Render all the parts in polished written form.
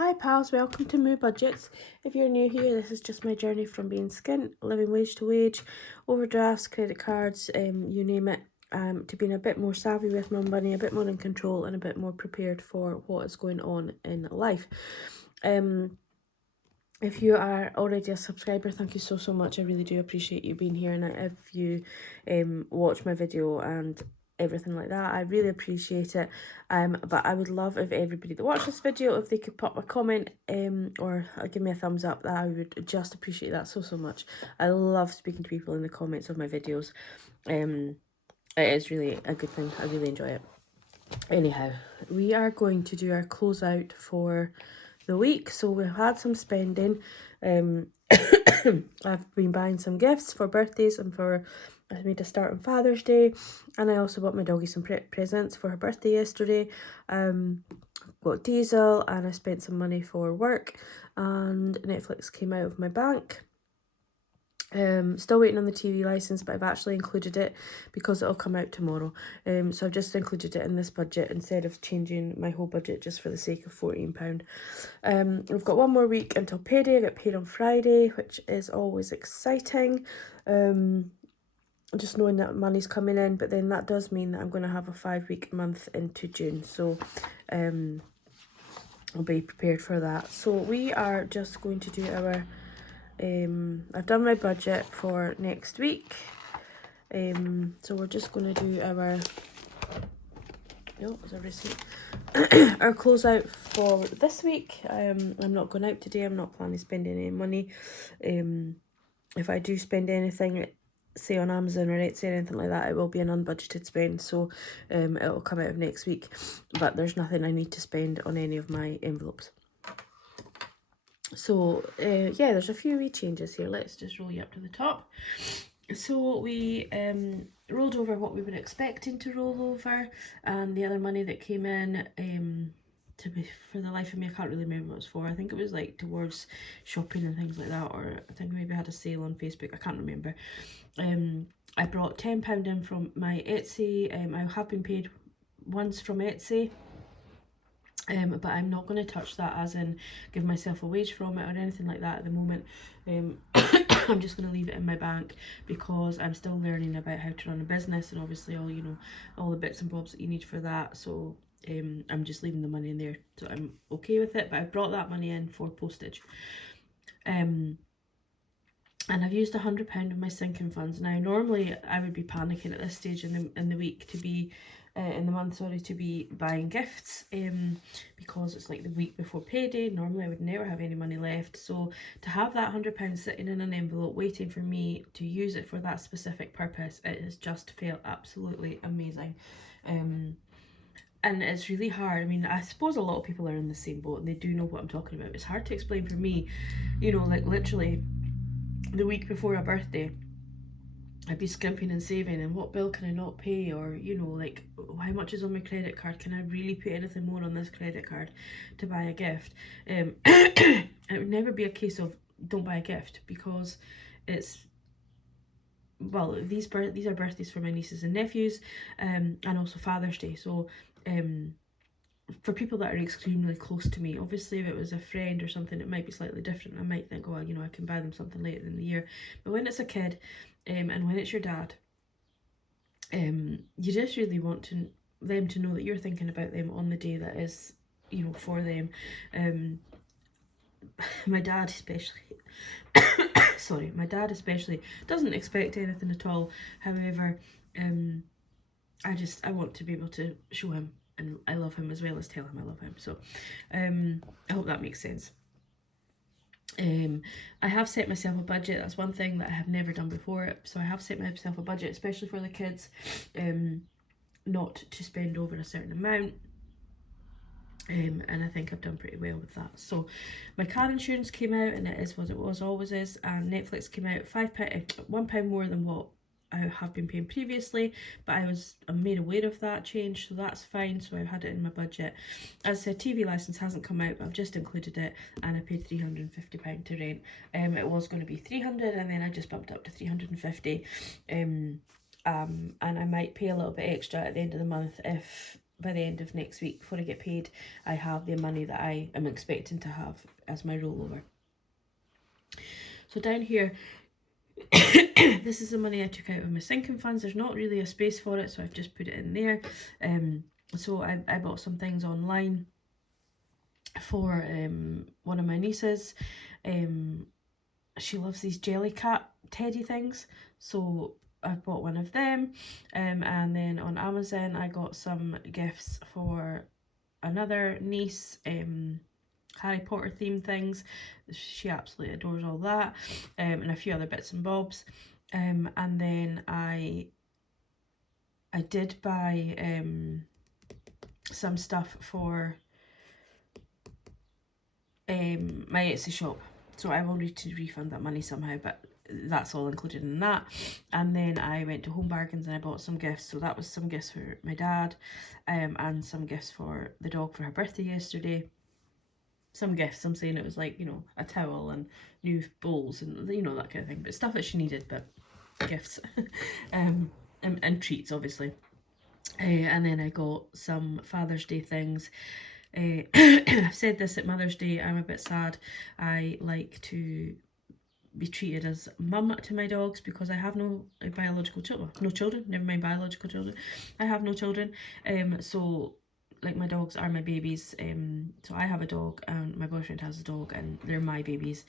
Hi pals, welcome to Moo Budgets. If you're new here, this is just my journey from being skint, living wage to wage, overdrafts, credit cards, you name it, to being a bit more savvy with my money, a bit more in control and a bit more prepared for what is going on in life. If you are already a subscriber, thank you so much. I really do appreciate you being here. And if you watch my video and everything like that, I really appreciate it. But I would love if everybody that watched this video, if they could pop a comment or give me a thumbs up, that I would just appreciate that so much. I love speaking to people in the comments of my videos. It is really a good thing. I really enjoy it. Anyhow, we are going to do our closeout for the week. So we've had some spending. I've been buying some gifts for birthdays and I made a start on Father's Day, and I also bought my doggie some presents for her birthday yesterday. Got diesel, and I spent some money for work, and Netflix came out of my bank. Still waiting on the TV license, but I've actually included it because it'll come out tomorrow. So I've just included it in this budget instead of changing my whole budget just for the sake of £14. We've got one more week until payday. I get paid on Friday, which is always exciting. Just knowing that money's coming in, but then that does mean that I'm going to have a 5-week month into June. So I'll be prepared for that. So we are just going to do our I've done my budget for next week. So we're just going to do our there's a receipt. Our closeout for this week. I'm not going out today. I'm not planning to spend any money. If I do spend anything, say on Amazon or Etsy or anything like that, it will be an unbudgeted spend, so it'll come out of next week. But there's nothing I need to spend on any of my envelopes. So yeah, there's a few wee changes here. Let's just roll you up to the top. So we rolled over what we were expecting to roll over, and the other money that came in, for the life of me, I can't really remember what it was for. I think it was like towards shopping and things like that, or I think maybe I had a sale on Facebook. I can't remember. I brought £10 in from my Etsy. I have been paid once from Etsy. But I'm not going to touch that as in give myself a wage from it or anything like that at the moment. I'm just going to leave it in my bank because I'm still learning about how to run a business and obviously all the bits and bobs that you need for that. So I'm just leaving the money in there, so I'm okay with it. But I brought that money in for postage. And I've used £100 of my sinking funds. Now normally I would be panicking at this stage in the week to be in the month, sorry, to be buying gifts because it's like the week before payday. Normally I would never have any money left, so to have that £100 sitting in an envelope waiting for me to use it for that specific purpose, it has just felt absolutely amazing. And it's really hard. I mean, I suppose a lot of people are in the same boat and they do know what I'm talking about. It's hard to explain for me, like literally the week before a birthday, I'd be skimping and saving, and what bill can I not pay, or like how much is on my credit card, can I really put anything more on this credit card to buy a gift? It would never be a case of don't buy a gift, because it's, well, these are birthdays for my nieces and nephews, and also Father's Day. So for people that are extremely close to me, obviously if it was a friend or something, it might be slightly different. I might think, oh, I can buy them something later in the year. But when it's a kid, and when it's your dad, you just really want them to know that you're thinking about them on the day that is, for them. My dad especially, sorry, my dad especially doesn't expect anything at all. However, I want to be able to show him and I love him, as well as tell him I love him. So I hope that makes sense. I have set myself a budget. That's one thing that I have never done before. So I have set myself a budget, especially for the kids, not to spend over a certain amount. And I think I've done pretty well with that. So my car insurance came out, and it is what it was, always is. And Netflix came out £1 more than what I have been paying previously, but I'm made aware of that change, so that's fine. So I've had it in my budget. As I said, TV license hasn't come out, but I've just included it, and I paid £350 to rent. It was going to be 300, and then I just bumped up to 350. And I might pay a little bit extra at the end of the month if by the end of next week, before I get paid, I have the money that I am expecting to have as my rollover. So down here, this is the money I took out of my sinking funds. There's not really a space for it, so I've just put it in there. So I bought some things online for one of my nieces. She loves these Jellycat teddy things, so I bought one of them. And then on Amazon I got some gifts for another niece, Harry Potter themed things. She absolutely adores all that, and a few other bits and bobs. And then I did buy some stuff for my Etsy shop, so I will need to refund that money somehow, but that's all included in that. And then I went to Home Bargains and I bought some gifts. So that was some gifts for my dad, and some gifts for the dog for her birthday yesterday. Some gifts, I'm saying it was like, you know, a towel and new bowls and, you know, that kind of thing, but stuff that she needed, but gifts. And treats, obviously. And then I got some Father's Day things. I've said this at Mother's Day, I'm a bit sad. I like to be treated as mum to my dogs because I have no biological children. No children, never mind biological children. I have no children. So like my dogs are my babies. So I have a dog and my boyfriend has a dog and they're my babies.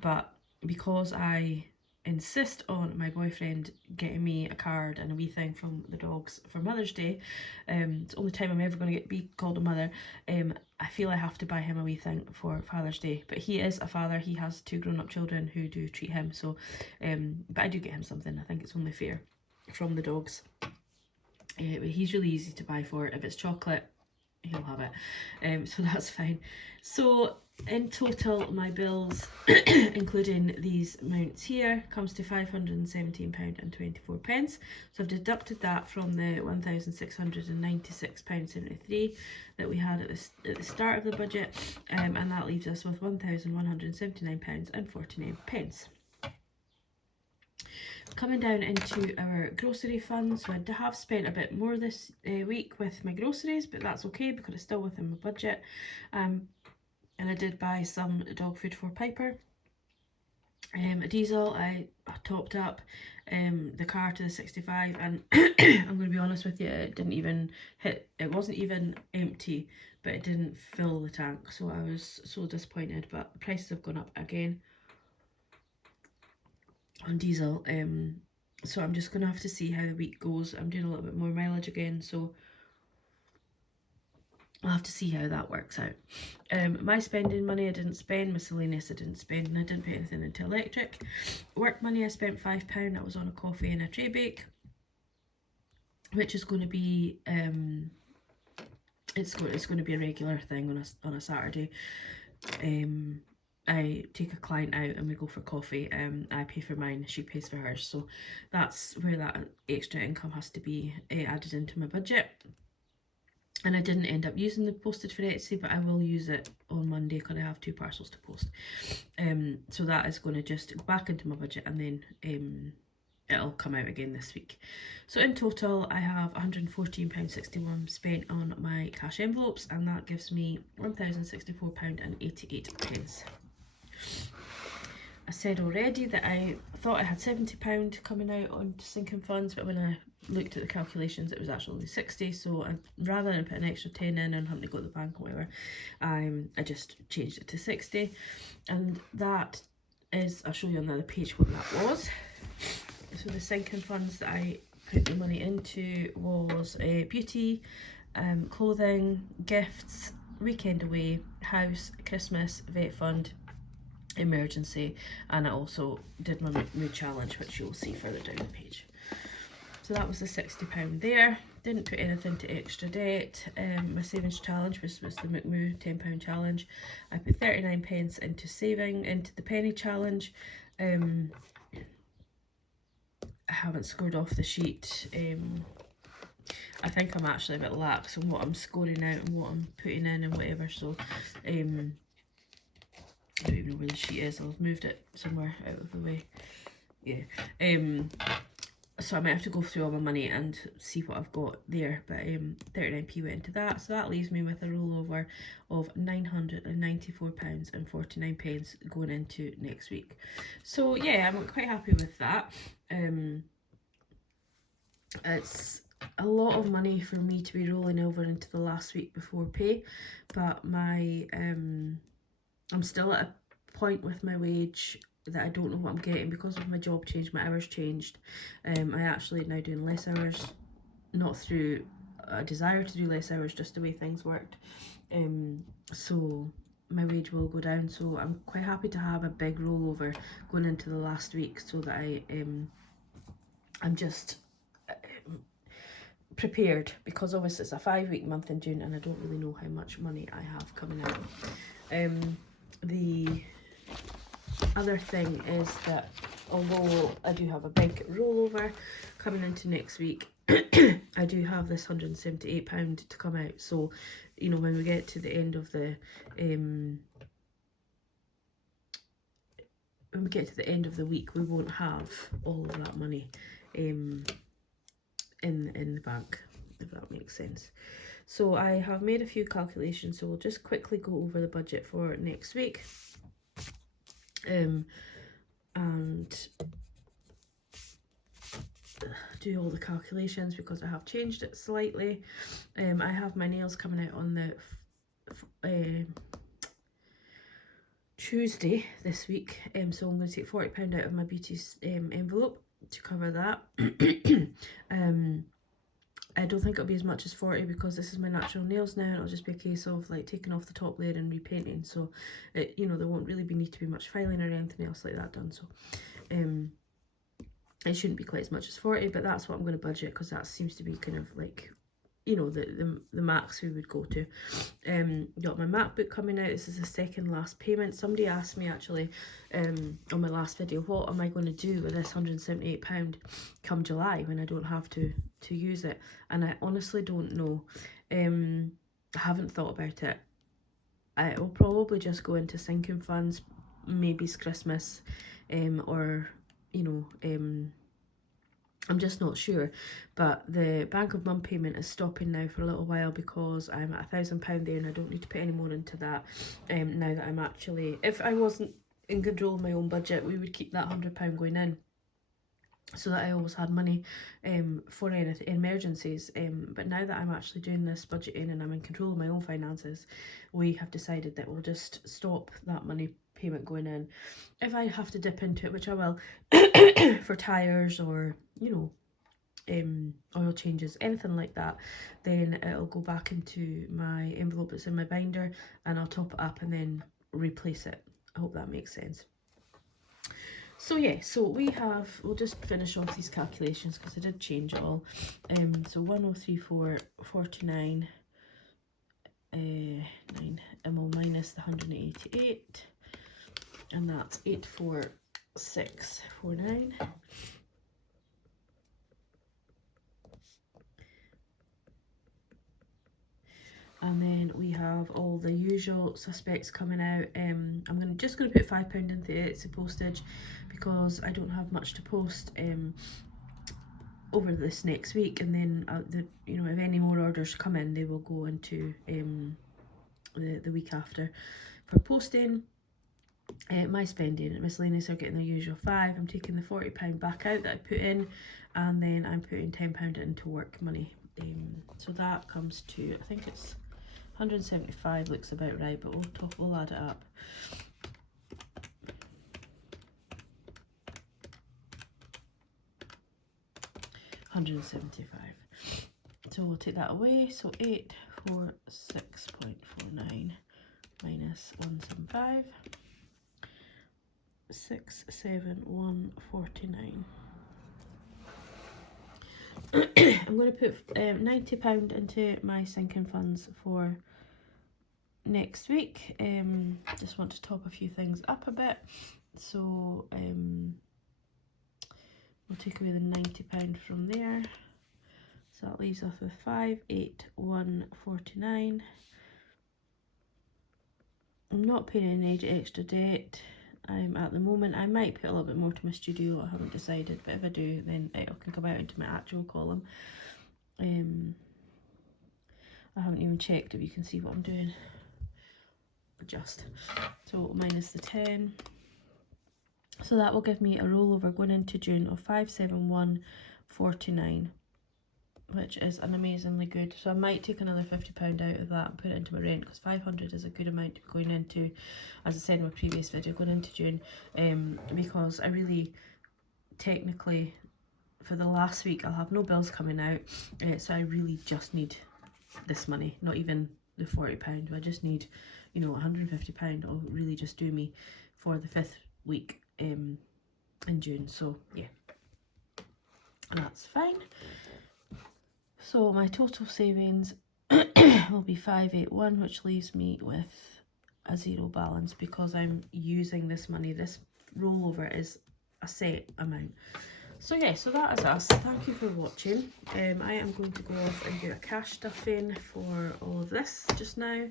But because I insist on my boyfriend getting me a card and a wee thing from the dogs for Mother's Day, it's the only time I'm ever going to be called a mother. I feel I have to buy him a wee thing for Father's Day, but he is a father. He has 2 grown-up children who do treat him, so but I do get him something. I think it's only fair from the dogs. He's really easy to buy for. If it's chocolate, he'll have it, so that's fine. So in total, my bills, including these amounts here, comes to £517.24. So I've deducted that from the £1,696.73 that we had at the start of the budget, and that leaves us with £1,179.49. Coming down into our grocery fund, so I have spent a bit more this week with my groceries, but that's okay because it's still within my budget. And I did buy some dog food for Piper. A diesel, I topped up the car to the 65, and I'm going to be honest with you, it didn't even hit, it wasn't even empty, but it didn't fill the tank, so I was so disappointed. But the prices have gone up again on diesel, so I'm just going to have to see how the week goes. I'm doing a little bit more mileage again, so I'll have to see how that works out. My spending money I didn't spend, miscellaneous I didn't spend, and I didn't put anything into electric. Work money I spent £5, that was on a coffee and a tray bake, which is going to be, it's going to be a regular thing on a Saturday. I take a client out and we go for coffee. I pay for mine, she pays for hers, so that's where that extra income has to be added into my budget. And I didn't end up using the postage for Etsy, but I will use it on Monday because I have 2 parcels to post. So that is going to just go back into my budget, and then it'll come out again this week. So in total, I have £114.61 spent on my cash envelopes, and that gives me £1,064.88. I said already that I thought I had £70 coming out on sinking funds, but when I looked at the calculations it was actually only 60, so rather than put an extra 10 in and having to go to the bank or whatever, I just changed it to 60. And that is, I'll show you on the other page what that was. So the sinking funds that I put the money into was beauty, clothing, gifts, weekend away, house, Christmas, vet fund, emergency, and I also did my mood challenge, which you'll see further down the page. So that was the £60 there. Didn't put anything to extra debt. My savings challenge was the McMoo £10 challenge. I put 39 pence into saving, into the penny challenge. I haven't scored off the sheet. I think I'm actually a bit lax on what I'm scoring out and what I'm putting in and whatever, so I don't even know where the sheet is. I've moved it somewhere out of the way. Yeah. so I might have to go through all my money and see what I've got there, but 39p went into that, so that leaves me with a rollover of £994.49 going into next week. So yeah, I'm quite happy with that. It's a lot of money for me to be rolling over into the last week before pay, but my I'm still at a point with my wage that I don't know what I'm getting because of my job change. My hours changed. I actually now doing less hours, not through a desire to do less hours, just the way things worked. So my wage will go down. So I'm quite happy to have a big rollover going into the last week, so that I'm just prepared, because obviously it's a 5-week month in June and I don't really know how much money I have coming out. The other thing is that although I do have a big rollover coming into next week, I do have this £178 to come out. So, you know, when we get to the end of the week, we won't have all of that money in the bank, if that makes sense. So I have made a few calculations, so we'll just quickly go over the budget for next week. And do all the calculations because I have changed it slightly. I have my nails coming out on the Tuesday this week, so I'm going to take £40 out of my beauty's envelope to cover that. I don't think it'll be as much as 40 because this is my natural nails now, and it'll just be a case of like taking off the top layer and repainting. So, you know, there won't really need to be much filing or anything else like that done. So, it shouldn't be quite as much as 40, but that's what I'm going to budget because that seems to be kind of like, you know, the max we would go to. Got my MacBook coming out. This is the second last payment. Somebody asked me actually on my last video, what am I going to do with this £178 come July when I don't have to use it? And I honestly don't know. I haven't thought about it. I will probably just go into sinking funds, maybe it's Christmas, or, you know, I'm just not sure. But the Bank of Mum payment is stopping now for a little while because I'm at £1,000 there and I don't need to put any more into that. Now that I'm actually, if I wasn't in control of my own budget, we would keep that £100 going in, so that I always had money for any emergencies. But now that I'm actually doing this budgeting and I'm in control of my own finances, we have decided that we'll just stop that money payment going in. If I have to dip into it, which I will, for tyres or, you know, oil changes, anything like that, then it'll go back into my envelope that's in my binder and I'll top it up and then replace it. I hope that makes sense. So yeah, so we'll just finish off these calculations because I did change it all. So 103,449, 9, and we'll minus the 188, and that's 84649. And then we have all the usual suspects coming out. I'm just going to put £5 into Etsy postage because I don't have much to post over this next week, and then you know, if any more orders come in, they will go into the week after for posting. My spending and miscellaneous are getting the usual 5. I'm taking the £40 back out that I put in, and then I'm putting £10 into work money. So that comes to, I think it's 175, looks about right, but we'll add it up. £175. So we'll take that away. So 846.49 minus 175. 67149. I'm going to put £90 into my sinking funds for next week. Just want to top a few things up a bit, so we'll take away the £90 from there, so that leaves us with 58149. I'm not paying any extra debt. I'm at the moment. I might put a little bit more to my studio, I haven't decided, but if I do, then it can come out into my actual column. I haven't even checked if you can see what I'm doing. Adjust. So minus the 10. So that will give me a rollover going into June of 571.49, which is an amazingly good. So I might take another £50 out of that and put it into my rent, because 500 is a good amount going into, as I said in my previous video, going into June, because I really, technically, for the last week I'll have no bills coming out, so I really just need this money, not even the £40. I just need, you know, £150 will really just do me for the 5th week in June. So yeah, and that's fine. So my total savings will be 581, which leaves me with a zero balance because I'm using this money. This rollover is a set amount. So yeah, so that is us. Thank you for watching. I am going to go off and do a cash stuffing for all of this just now.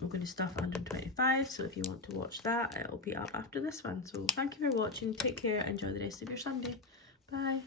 We're going to stuff 125, so if you want to watch that, it'll be up after this one. So thank you for watching. Take care. Enjoy the rest of your Sunday. Bye.